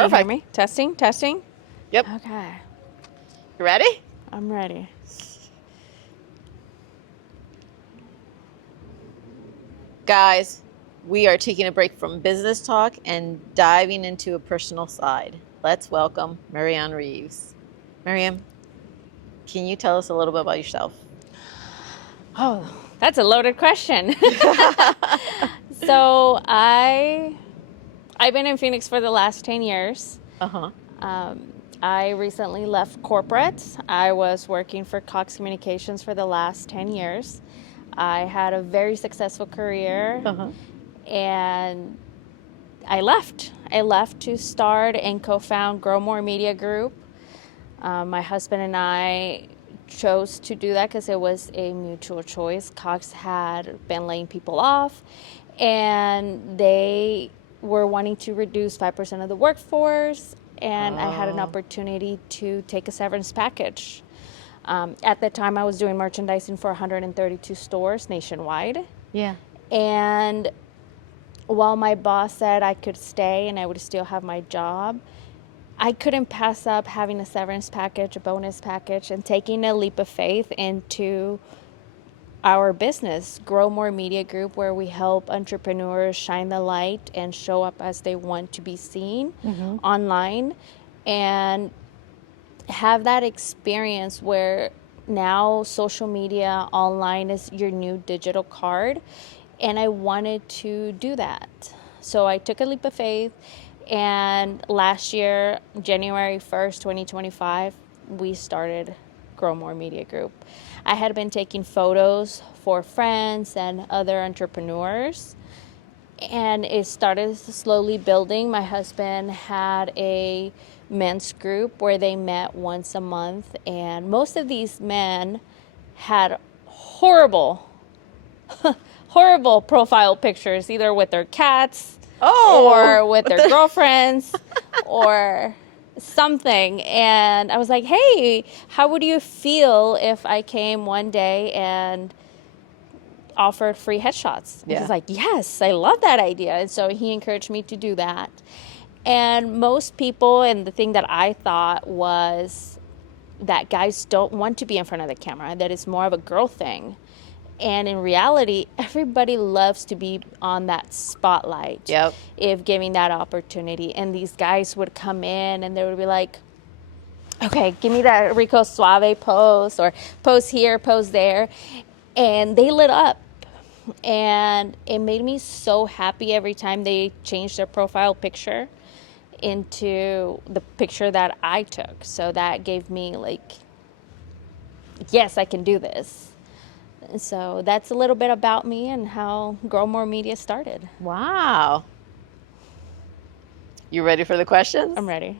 Can you hear Perfect. me? Testing, testing. Yep. Okay, You ready? I'm ready. Guys, we are taking a break from business talk and diving into a personal side. Let's welcome Mariana Reeves. Mariam, can you tell us a little bit about yourself? Oh, that's a loaded question. So I've been in Phoenix for the last 10 years. Uh-huh. I recently left corporate. I was working for Cox Communications for the last 10 years. I had a very successful career, Uh-huh. and I left. I left to start and co-found Grow More Media Group. My husband and I chose to do that because it was a mutual choice. Cox had been laying people off, and they were wanting to reduce 5% of the workforce, and I had an opportunity to take a severance package. At the time, I was doing merchandising for 132 stores nationwide. Yeah. And while my boss said I could stay and I would still have my job, I couldn't pass up having a severance package, a bonus package, and taking a leap of faith into our business, Grow More Media Group, where we help entrepreneurs shine the light and show up as they want to be seen online, and have that experience where now social media online is your new digital card. And I wanted to do that. So I took a leap of faith. And last year, January 1st, 2025, we started Grow More Media Group. I had been taking photos for friends and other entrepreneurs, and it started slowly building. My husband had a men's group where they met once a month, and most of these men had horrible profile pictures, either with their cats or with their girlfriends or something. And I was like, hey, how would you feel if I came one day and offered free headshots? Yeah. He's like, yes, I love that idea. And so he encouraged me to do that. And most people, and the thing that I thought was that guys don't want to be in front of the camera, that it's more of a girl thing. And in reality, everybody loves to be on that spotlight. Yep. If giving that opportunity. And these guys would come in and they would be like, okay, give me that Rico Suave pose, or pose here, pose there. And they lit up. And it made me so happy every time they changed their profile picture into the picture that I took. So that gave me like, yes, I can do this. So that's a little bit about me and how Grow More Media started. Wow. You ready for the questions? I'm ready.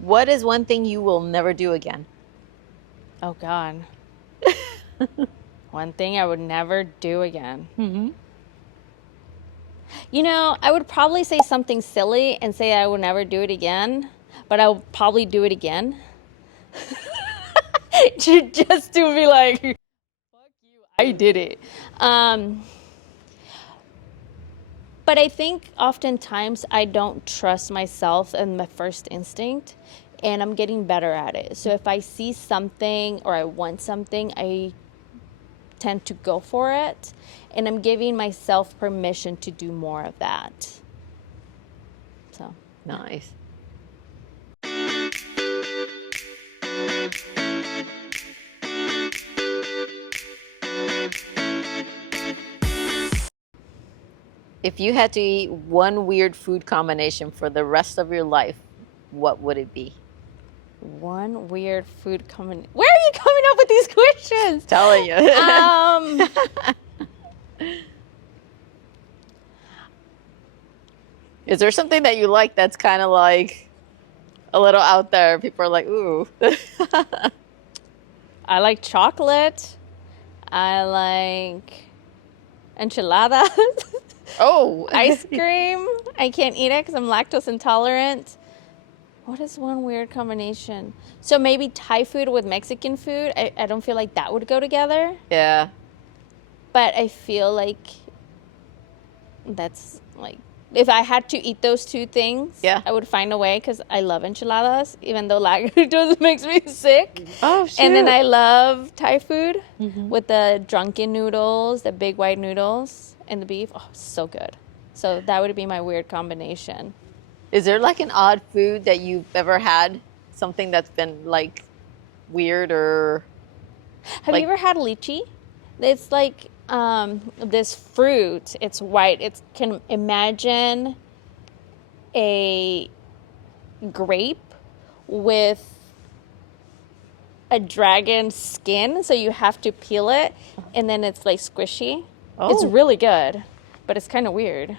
What is one thing you will never do again? Oh, God. One thing I would never do again. You know, I would probably say something silly and say I would never do it again, but I would probably do it again. Just to be like, fuck you, I did it. But I think oftentimes I don't trust myself and my first instinct, and I'm getting better at it. So if I see something or I want something, I tend to go for it, and I'm giving myself permission to do more of that. So Nice. If you had to eat one weird food combination for the rest of your life, what would it be? one weird food coming. Where are you coming up with these questions? Telling you. Is there something that you like that's kind of like a little out there? People are like, ooh. I like chocolate. I like enchiladas. Oh. Ice cream. I can't eat it because I'm lactose intolerant. What is one weird combination? So maybe Thai food with Mexican food. I don't feel like that would go together. Yeah. But I feel like that's like, if I had to eat those two things, Yeah. I would find a way because I love enchiladas, even though lactose makes me sick. Oh, shoot. And then I love Thai food with the drunken noodles, the big white noodles, and the beef. Oh, so good. So that would be my weird combination. Is there like an odd food that you've ever had? Something that's been like weird or Have like- you ever had lychee? It's like this fruit. It's white. It can imagine a grape with a dragon skin, so you have to peel it, and then it's like squishy. It's Oh. really good, but it's kind of weird.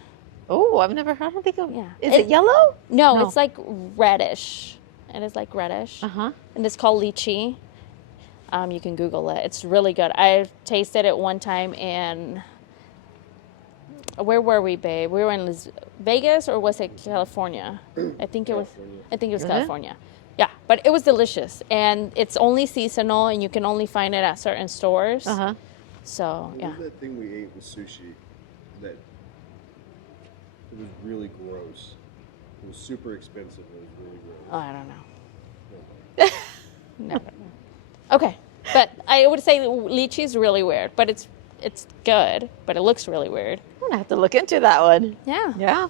Oh, I've never heard of it. Yeah. Is it yellow? No, No. it's like reddish. It is like reddish. Uh-huh. And it's called lychee. You can Google it. It's really good. I tasted it one time in, where were we, babe? We were in Vegas, or was it California? I think it was Really? California. Yeah, but it was delicious, and it's only seasonal, and you can only find it at certain stores. Uh-huh. So What yeah. was that thing we ate with sushi that it was really gross? It was super expensive. It was really gross. Oh, I don't know. Never know. Okay, but I would say lychee is really weird, but it's good, but it looks really weird. I'm gonna have to look into that one. Yeah. Yeah.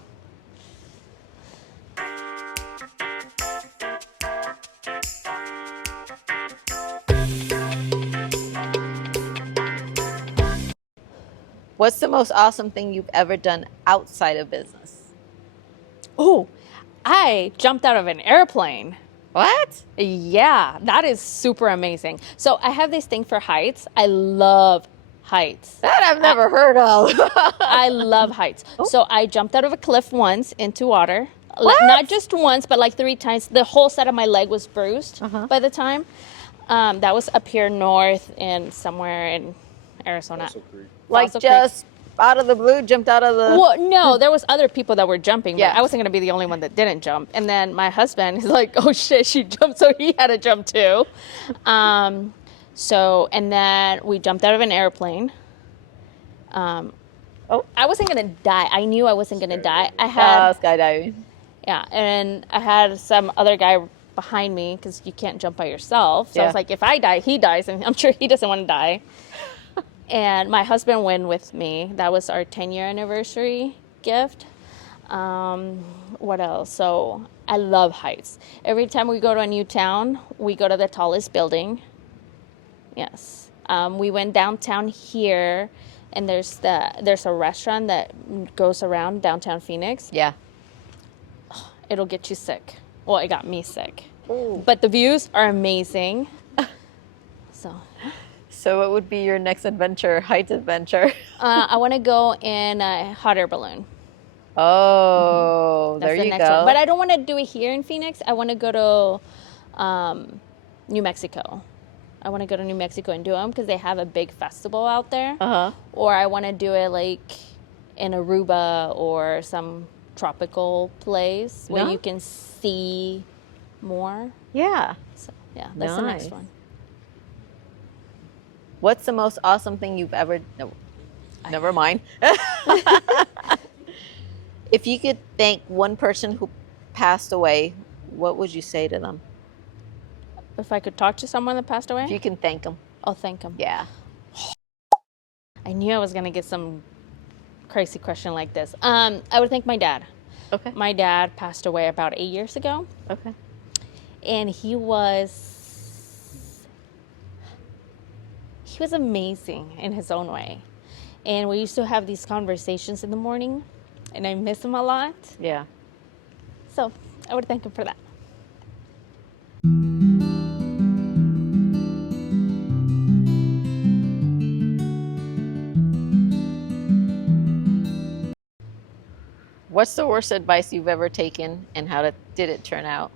What's the most awesome thing you've ever done outside of business? Oh, I jumped out of an airplane. What? Yeah, that is super amazing. So I have this thing for heights. I love heights. That I've never heard of. I love heights. So I jumped out of a cliff once into water. What? Not just once, but like 3 times. The whole side of my leg was bruised by the time. That was up here north in somewhere in Arizona. Fossil Creek. Like Fossil Creek. just out of the blue, jumped out of the. Well, no, there was other people that were jumping, but Yeah. I wasn't going to be the only one that didn't jump. And then my husband is like, oh shit, she jumped, so he had to jump too. So, and then we jumped out of an airplane. I wasn't going to die. I knew I wasn't going to die. I had, Skydiving. yeah, and I had some other guy behind me because you can't jump by yourself. So I Yeah. was like, if I die, he dies, and I'm sure he doesn't want to die. And my husband went with me. That was our 10-year anniversary gift. What else? So I love heights. Every time we go to a new town, we go to the tallest building. Yes. We went downtown here, and there's a restaurant that goes around downtown Phoenix. Yeah. It'll get you sick. Well, it got me sick. Ooh. But the views are amazing. So So what would be your next adventure, height adventure? I want to go in a hot air balloon. Oh, That's there the you next go. one. But I don't want to do it here in Phoenix. I want to go to New Mexico. I want to go to New Mexico and do them because they have a big festival out there. Uh-huh. Or I want to do it like in Aruba or some tropical place where Yeah. you can see more. Yeah. So yeah, that's the next Nice. one. What's the most awesome thing you've ever? No, never mind. If you could thank one person who passed away, what would you say to them? If I could talk to someone that passed If away, you can thank them. I'll thank them. Yeah. I knew I was gonna get some crazy question like this. I would thank my dad. Okay. My dad passed away about 8 years ago, Okay. and he was amazing in his own way. And we used to have these conversations in the morning, and I miss him a lot. Yeah. So I would thank him for that. What's the worst advice you've ever taken, and how did it turn out?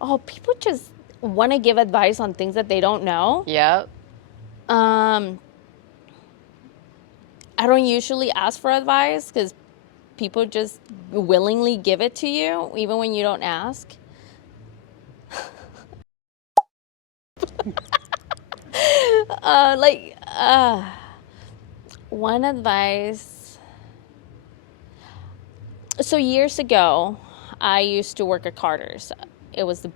Oh, people just want to give advice on things that they don't know. Yep. I don't usually ask for advice because people just willingly give it to you, even when you don't ask. One advice. So years ago, I used to work at Carter's. It was the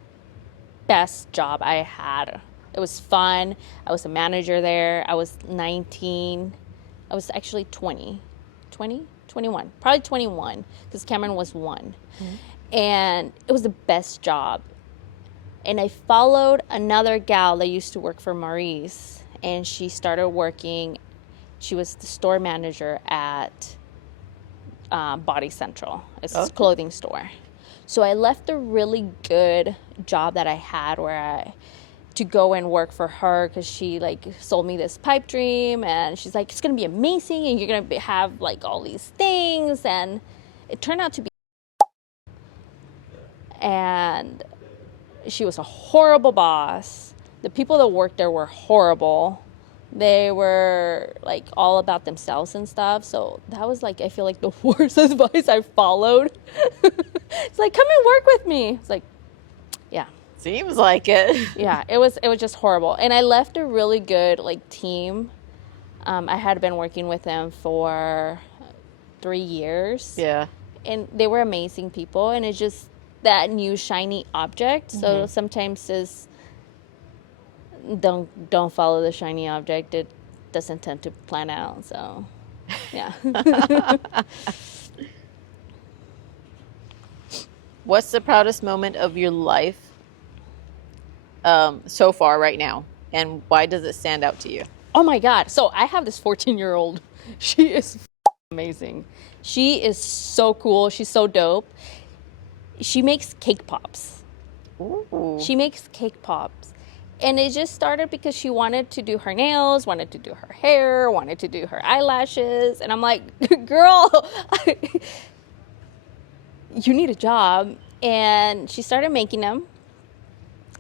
best job I had. It was fun. I was a manager there. I was 19. I was actually 20, 21, probably 21, because Cameron was 1. And it was the best job. And I followed another gal that used to work for Maurice, and she started working. She was the store manager at Body Central. It's a clothing store. So I left a really good job that I had to go and work for her, because she like sold me this pipe dream, and she's like, it's gonna be amazing, and you're gonna have like all these things, and it turned out to be. And she was a horrible boss. The people that worked there were horrible. They were like all about themselves and stuff. So that was like, I feel like the worst advice I followed. It's like, come and work with me. It's like, yeah. Seems like it. Yeah, it was just horrible. And I left a really good like team. I had been working with them for 3 years. Yeah. And they were amazing people, and it's just that new shiny object. So sometimes just don't follow the shiny object. It doesn't tend to plan out. So yeah. What's the proudest moment of your life so far right now? And why does it stand out to you? Oh my God. So I have this 14-year-old. She is amazing. She is so cool. She's so dope. She makes cake pops. Ooh. She makes cake pops. And it just started because she wanted to do her nails, wanted to do her hair, wanted to do her eyelashes. And I'm like, girl, you need a job. And she started making them.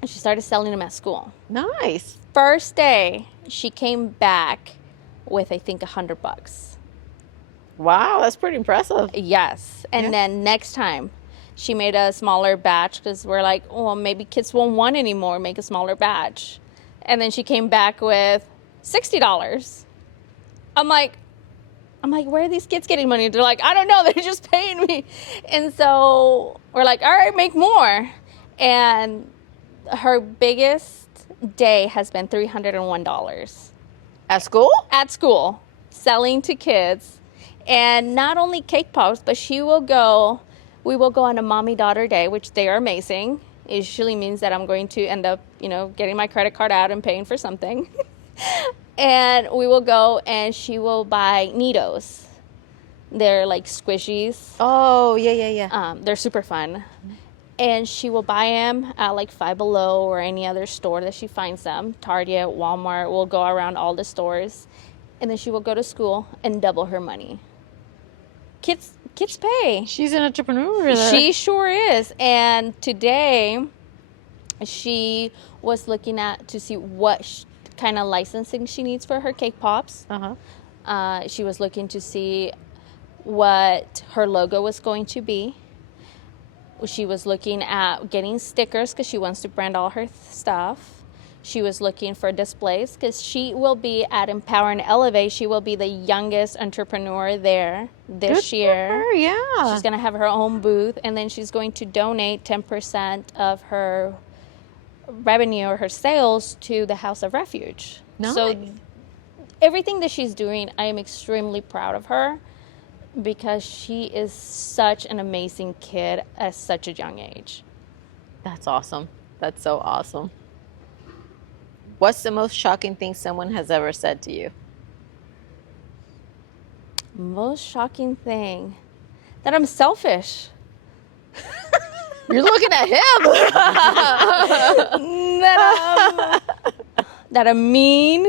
And she started selling them at school. Nice. First day, she came back with, I think, $100. Wow, that's pretty impressive. Yes. And then next time, she made a smaller batch, because we're like, oh, maybe kids won't want anymore. Make a smaller batch. And then she came back with $60. I'm like, where are these kids getting money? They're like, I don't know. They're just paying me. And so we're like, all right, make more. And her biggest day has been $301. At school? At school, selling to kids. And not only cake pops, but we will go on a mommy-daughter day, which they are amazing. It usually means that I'm going to end up, getting my credit card out and paying for something. And we will go, and she will buy Neatos. They're like squishies. Oh, yeah. They're super fun. And she will buy them at like Five Below or any other store that she finds them. Target, Walmart. We'll go around all the stores. And then she will go to school and double her money. Kids pay. She's an entrepreneur. She sure is. And today, she was looking to see what kind of licensing she needs for her cake pops. She was looking to see what her logo was going to be. She was looking at getting stickers, because she wants to brand all her stuff. She was looking for displays, because she will be at Empower and Elevate. She will be the youngest entrepreneur there this year. For her, yeah. She's going to have her own booth, and then she's going to donate 10% of her revenue or her sales to the House of Refuge. Nice. So everything that she's doing, I am extremely proud of her, because she is such an amazing kid at such a young age. That's awesome. That's so awesome. What's the most shocking thing someone has ever said to you? Most shocking thing? That I'm selfish. You're looking at him. That I'm mean,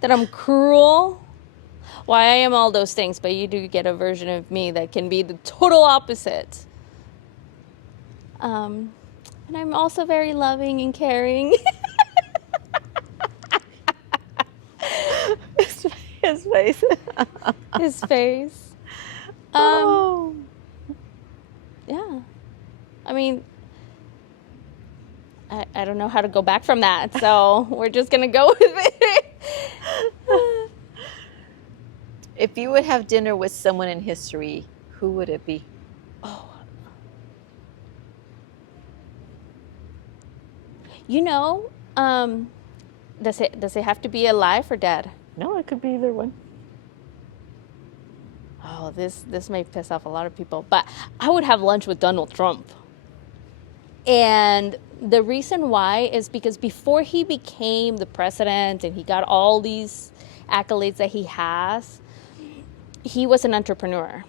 that I'm cruel. Well, I am all those things, but you do get a version of me that can be the total opposite. And I'm also very loving and caring. His face. His face. Oh. Yeah. I mean, I don't know how to go back from that, so we're just going to go with it. If you would have dinner with someone in history, who would it be? Oh. You know, does it have to be alive or dead? No, it could be either one. Oh, this may piss off a lot of people, but I would have lunch with Donald Trump. And the reason why is because before he became the president and he got all these accolades that he has, he was an entrepreneur.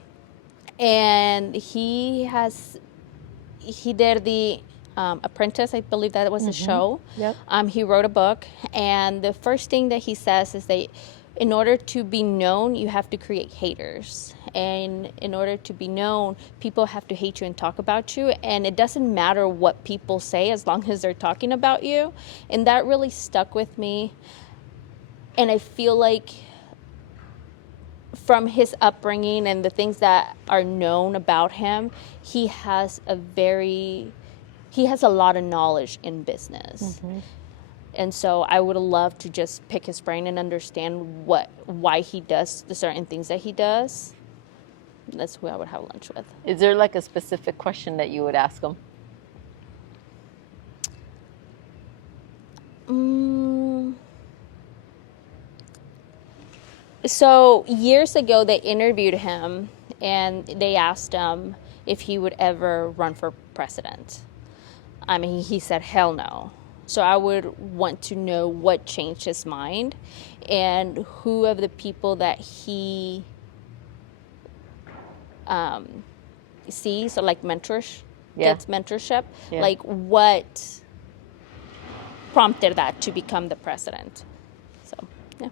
And he did the Apprentice, I believe that was a show. Yep. He wrote a book, and the first thing that he says is that in order to be known, you have to create haters. And in order to be known, people have to hate you and talk about you. And it doesn't matter what people say as long as they're talking about you. And that really stuck with me. And I feel like from his upbringing and the things that are known about him, he has a lot of knowledge in business. And so I would love to just pick his brain and understand why he does the certain things that he does. That's who I would have lunch with. Is there like a specific question that you would ask him? So years ago, they interviewed him and they asked him if he would ever run for president. I mean, he said, hell no. So I would want to know what changed his mind and who of the people that he sees, so like gets mentorship, like what prompted that to become the president. So, yeah.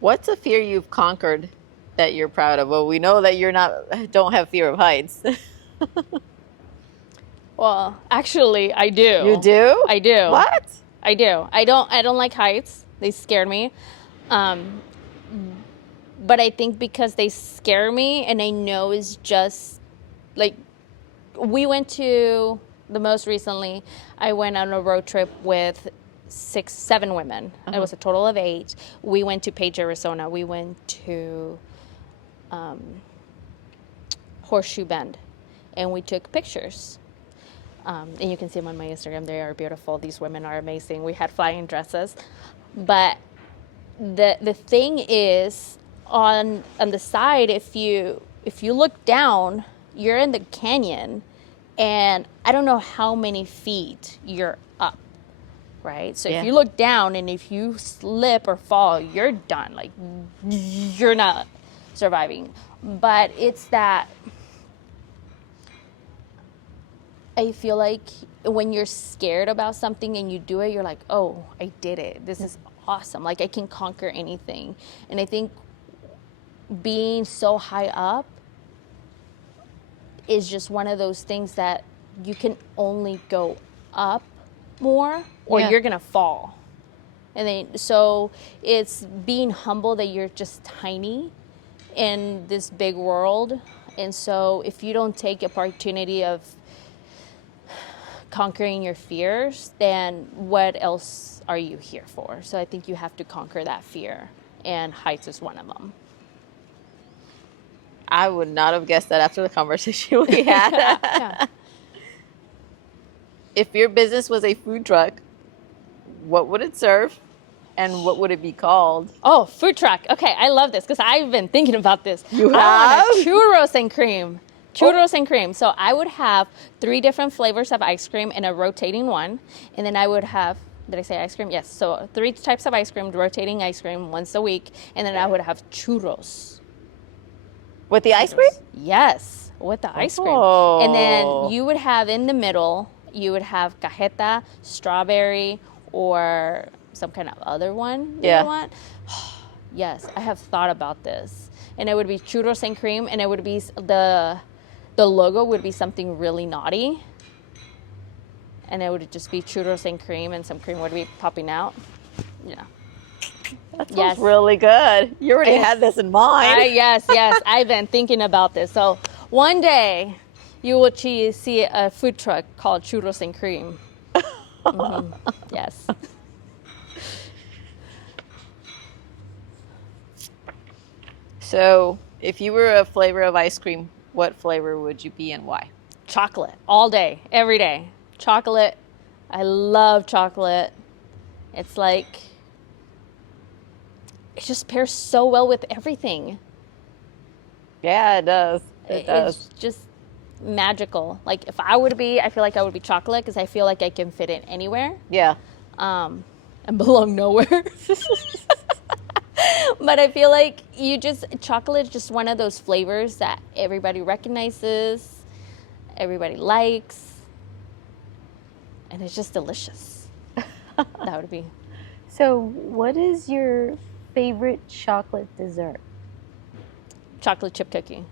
What's a fear you've conquered that you're proud of? Well, we know that don't have fear of heights. Well, actually, I do. You do? I do. What? I do. I don't like heights. They scare me. But I think because they scare me and I know it's just like we went to the most recently, I went on a road trip with 7 women. It was a total of 8. We went to Page, Arizona. We went to Horseshoe Bend and we took pictures. And you can see them on my Instagram. They are beautiful. These women are amazing. We had flying dresses. But the thing is, on the side, if you look down, you're in the canyon, and I don't know how many feet you're up, right? So if you look down and if you slip or fall, you're done. Like, you're not surviving. But it's that I feel like when you're scared about something and you do it, you're like, oh, I did it. This is awesome. Like, I can conquer anything. And I think being so high up is just one of those things that you can only go up more or you're going to fall. And then, so it's being humble that you're just tiny in this big world. And so if you don't take opportunity of conquering your fears, then what else are you here for? So I think you have to conquer that fear, and heights is one of them. I would not have guessed that after the conversation we had. Yeah. If your business was a food truck, what would it serve and what would it be called? Oh, food truck. Okay, I love this because I've been thinking about this. You I have? want a churros and cream. Churros and cream. So I would have 3 different flavors of ice cream in a rotating one. And then I would have, did I say ice cream? Yes. So 3 types of ice cream, rotating ice cream once a week. And then I would have churros. With the ice cream? Yes, with the ice cream. And then you would have in the middle, you would have cajeta, strawberry, or some kind of other one you want. Yes, I have thought about this. And it would be churros and cream, and it would be the logo would be something really naughty. And it would just be churros and cream, and some cream would be popping out. Yeah. That sounds Yes. really good. You already had this in mind. Yes. I've been thinking about this. So one day you will see a food truck called Churros and Cream. Yes. So, if you were a flavor of ice cream, what flavor would you be and why? Chocolate all day, every day. Chocolate. I love chocolate. It's like, it just pairs so well with everything. Yeah, it does. It does. It's just magical. Like if I would be, I feel like I would be chocolate because I feel like I can fit in anywhere Yeah. and belong nowhere. But I feel like chocolate is just one of those flavors that everybody recognizes, everybody likes, and it's just delicious. That would be. So, what is your favorite chocolate dessert? Chocolate chip cookie.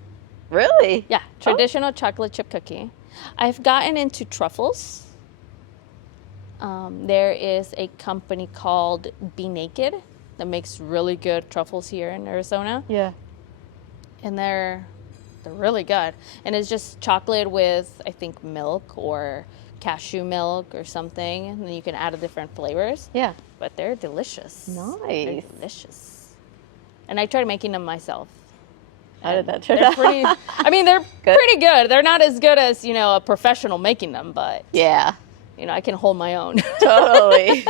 Really? Yeah, traditional chocolate chip cookie. I've gotten into truffles. There is a company called Be Naked that makes really good truffles here in Arizona, Yeah. and they're really good. And it's just chocolate with, I think, milk or cashew milk or something, and then you can add different flavors. Yeah. But they're delicious. Nice. They're delicious. And I tried making them myself. How did that turn They're out? pretty. I mean, they're Good? pretty good. They're not as good as a professional making them, but Yeah, I can hold my own. totally.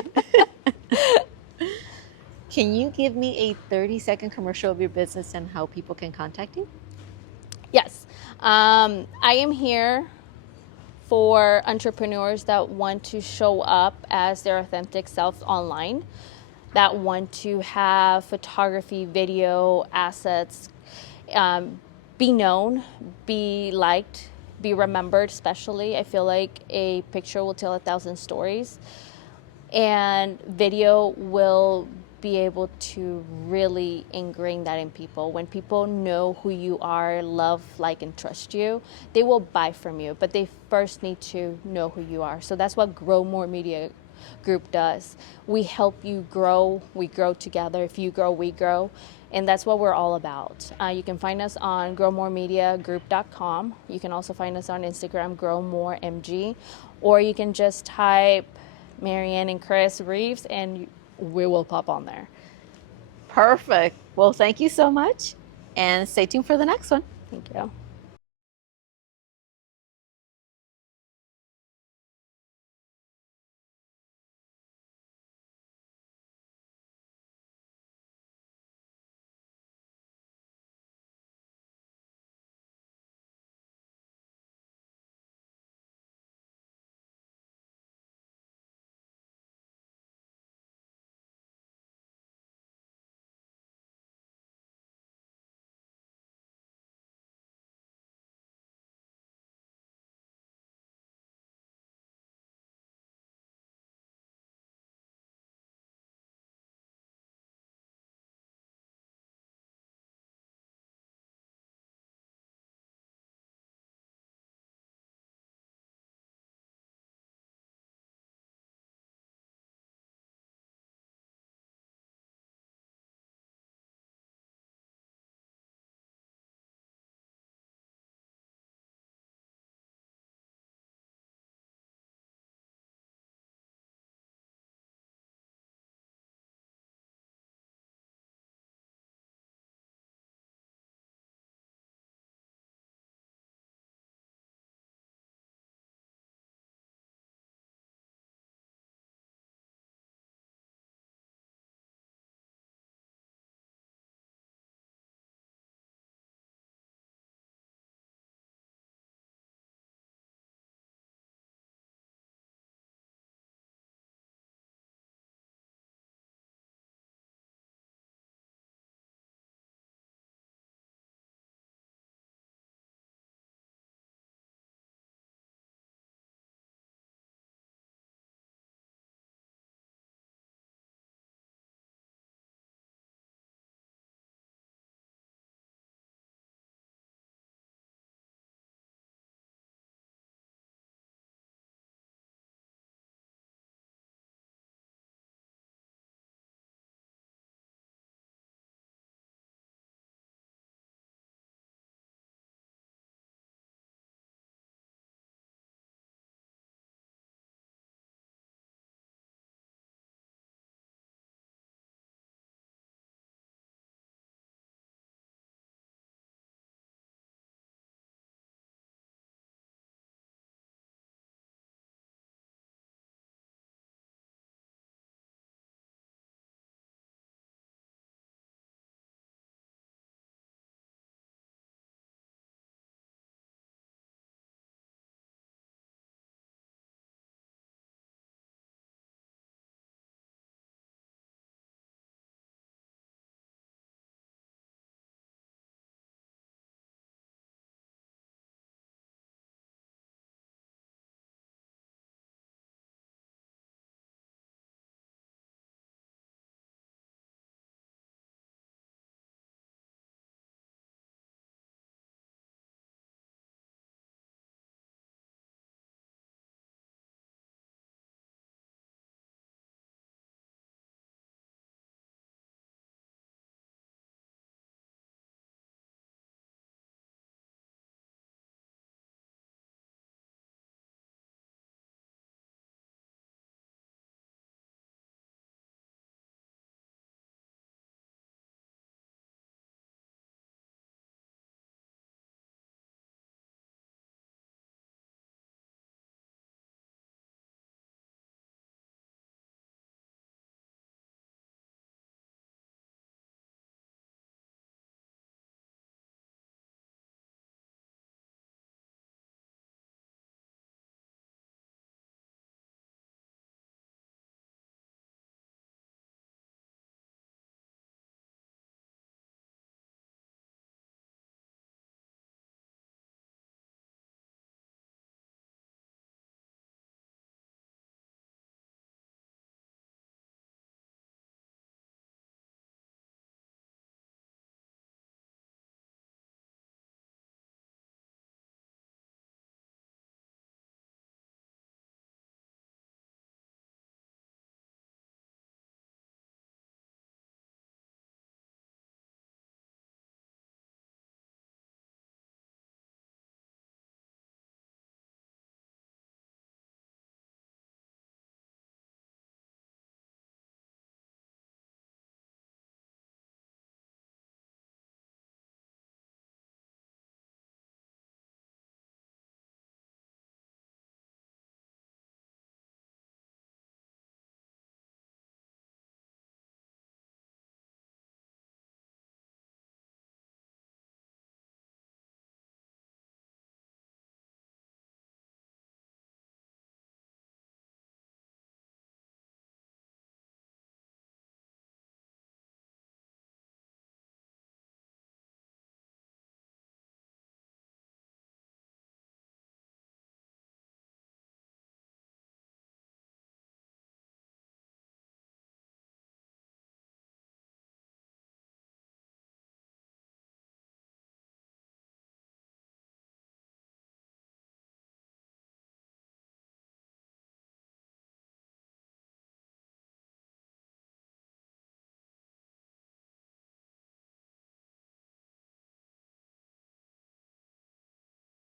Can you give me a 30-second commercial of your business and how people can contact you? Yes. I am here for entrepreneurs that want to show up as their authentic self online, that want to have photography, video, assets, be known, be liked, be remembered, especially. I feel like a picture will tell 1,000 stories, and video will be able to really ingrain that in people. When people know who you are, love, like, and trust you, they will buy from you, but they first need to know who you are. So that's what Grow More Media Group does. We help you grow, we grow together. If you grow, we grow. And that's what we're all about. You can find us on growmoremediagroup.com. You can also find us on Instagram, growmoremg, or you can just type Marianne and Chris Reeves and we will pop on there. Perfect. Well, thank you so much, and stay tuned for the next one. Thank you.